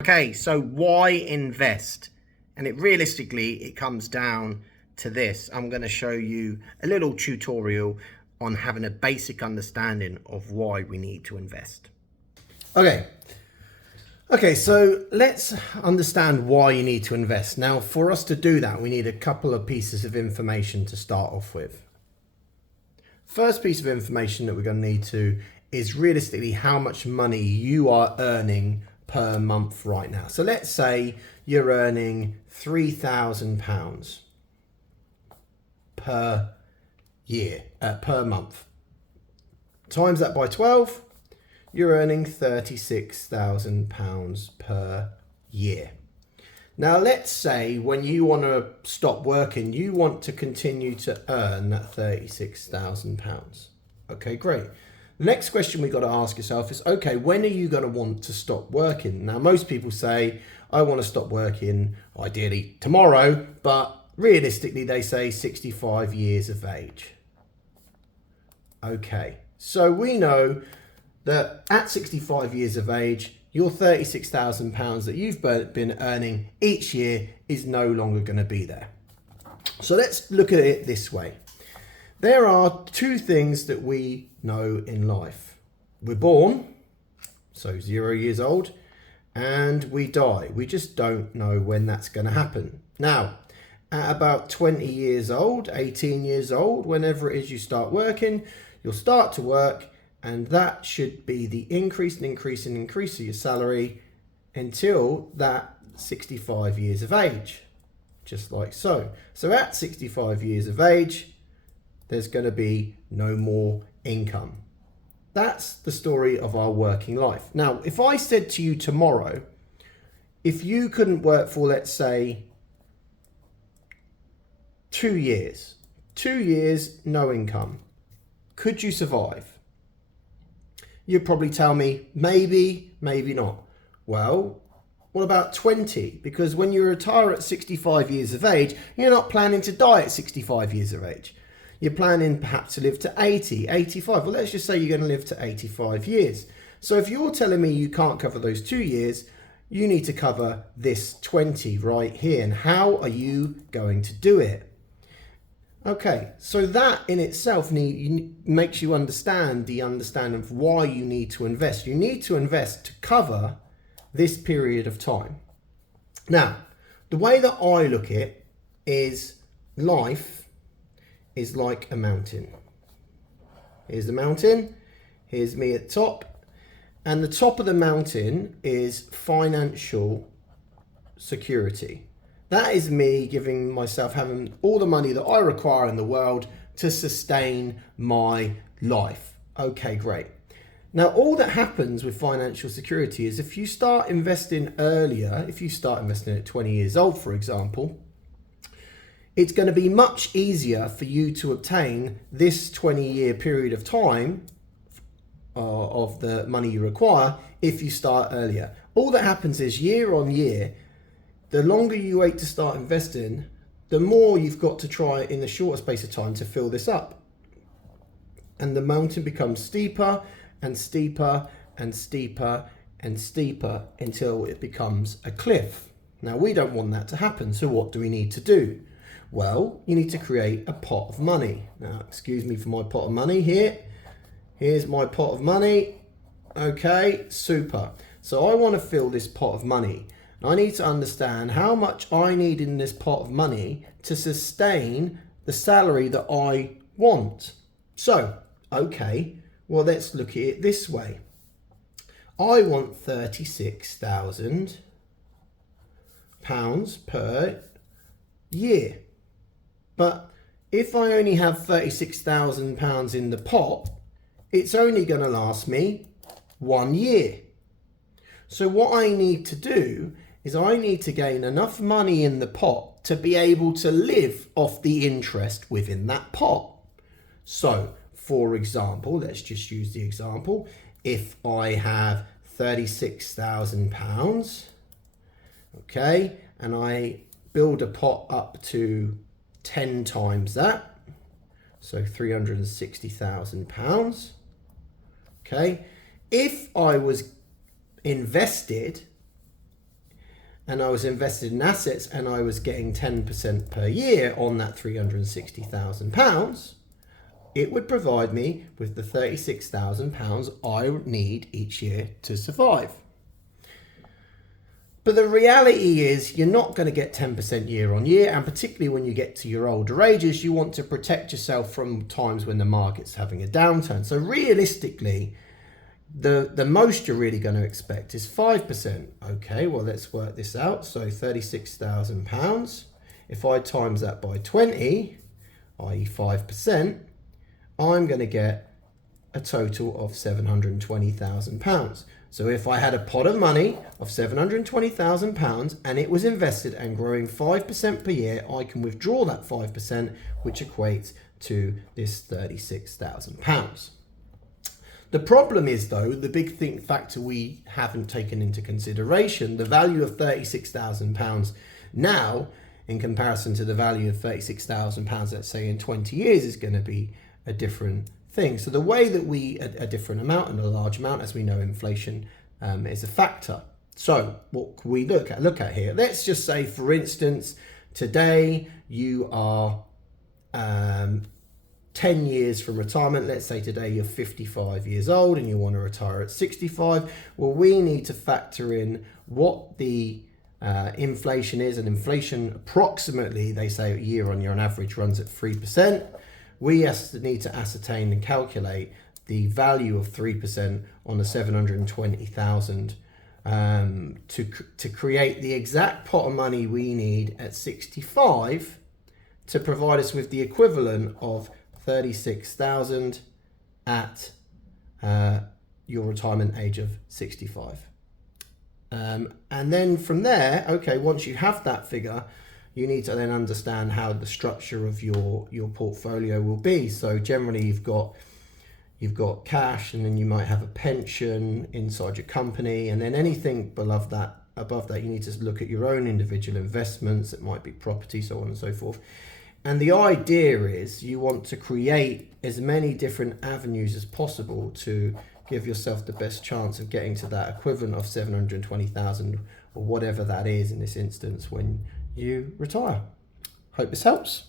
Okay, so why invest? And it comes down to this. I'm going to show you a little tutorial on having a basic understanding of why we need to invest. Okay, so let's understand why you need to invest. Now, for us to do that, we need a couple of pieces of information to start off with. First piece of information that we're going to need is realistically how much money you are earning per month right now. So let's say you're earning £3,000 per year, per month. Times that by 12, you're earning £36,000 per year. Now let's say when you want to stop working, you want to continue to earn that £36,000. Okay, great. The next question we've got to ask yourself is, okay, when are you going to want to stop working? Now, most people say, I want to stop working ideally tomorrow, but realistically, they say 65 years of age. Okay, so we know that at 65 years of age, your £36,000 that you've been earning each year is no longer going to be there. So let's look at it this way. There are two things that we know in life. We're born, so 0 years old, and we die. We just don't know when that's going to happen. Now, at about 20 years old, 18 years old, whenever it is you start working, you'll start to work, and that should be the increase of your salary until that 65 years of age, just like so. So at 65 years of age, there's going to be no more income. That's the story of our working life. Now, if I said to you tomorrow, if you couldn't work for, let's say, 2 years, no income, could you survive? You'd probably tell me, maybe, maybe not. Well, what about 20? Because when you retire at 65 years of age, you're not planning to die at 65 years of age. You're planning perhaps to live to 80, 85. Well, let's just say you're going to live to 85 years. So if you're telling me you can't cover those 2 years, you need to cover this 20 right here. And how are you going to do it? Okay, so that in itself makes you understand the understanding of why you need to invest. You need to invest to cover this period of time. Now, the way that I look at it is life is like a mountain. Here's the mountain, here's me at the top, and the top of the mountain is financial security. That is me giving myself, having all the money that I require in the world to sustain my life. Okay, great. Now, all that happens with financial security is if you start investing earlier, if you start investing at 20 years old, for example, it's going to be much easier for you to obtain this 20-year period of time of the money you require if you start earlier. All that happens is year on year, the longer you wait to start investing, the more you've got to try in the shorter space of time to fill this up. And the mountain becomes steeper and steeper and steeper and steeper until it becomes a cliff. Now, we don't want that to happen. So what do we need to do? Well, you need to create a pot of money. Now, excuse me for my pot of money here. Here's my pot of money. Okay, super. So I want to fill this pot of money. I need to understand how much I need in this pot of money to sustain the salary that I want. So, okay, well, let's look at it this way. I want £36,000 per year. But if I only have £36,000 in the pot, it's only going to last me 1 year. So what I need to do is I need to gain enough money in the pot to be able to live off the interest within that pot. So, for example, let's just use the example. If I have £36,000, okay, and I build a pot up to 10 times that, so £360,000. Okay, if I was invested and I was invested in assets and I was getting 10% per year on that £360,000, it would provide me with the £36,000 I need each year to survive. But the reality is you're not going to get 10% year on year, and particularly when you get to your older ages, you want to protect yourself from times when the market's having a downturn. So realistically, the most you're really going to expect is 5%. Okay, well, let's work this out. So £36,000, if I times that by 20, i.e. 5%, I'm going to get a total of £720,000. So if I had a pot of money of £720,000 and it was invested and growing 5% per year, I can withdraw that 5%, which equates to this £36,000. The problem is, though, the big factor we haven't taken into consideration, the value of £36,000 now in comparison to the value of £36,000, let's say in 20 years, is going to be a different thing. So the way that a different amount and a large amount, as we know, inflation is a factor. So what can we look at here? Let's just say, for instance, today you are 10 years from retirement. Let's say today you're 55 years old and you want to retire at 65. Well, we need to factor in what the inflation is, and inflation approximately, they say year on year on average, runs at 3%. We need to ascertain and calculate the value of 3% on the 720,000 to create the exact pot of money we need at 65 to provide us with the equivalent of 36,000 at your retirement age of 65. And then from there, okay, once you have that figure, you need to then understand how the structure of your portfolio will be. So generally you've got cash, and then you might have a pension inside your company, and then anything above that you need to look at your own individual investments. It might be property, so on and so forth. And the idea is you want to create as many different avenues as possible to give yourself the best chance of getting to that equivalent of 720,000 or whatever that is in this instance when you retire. Hope this helps.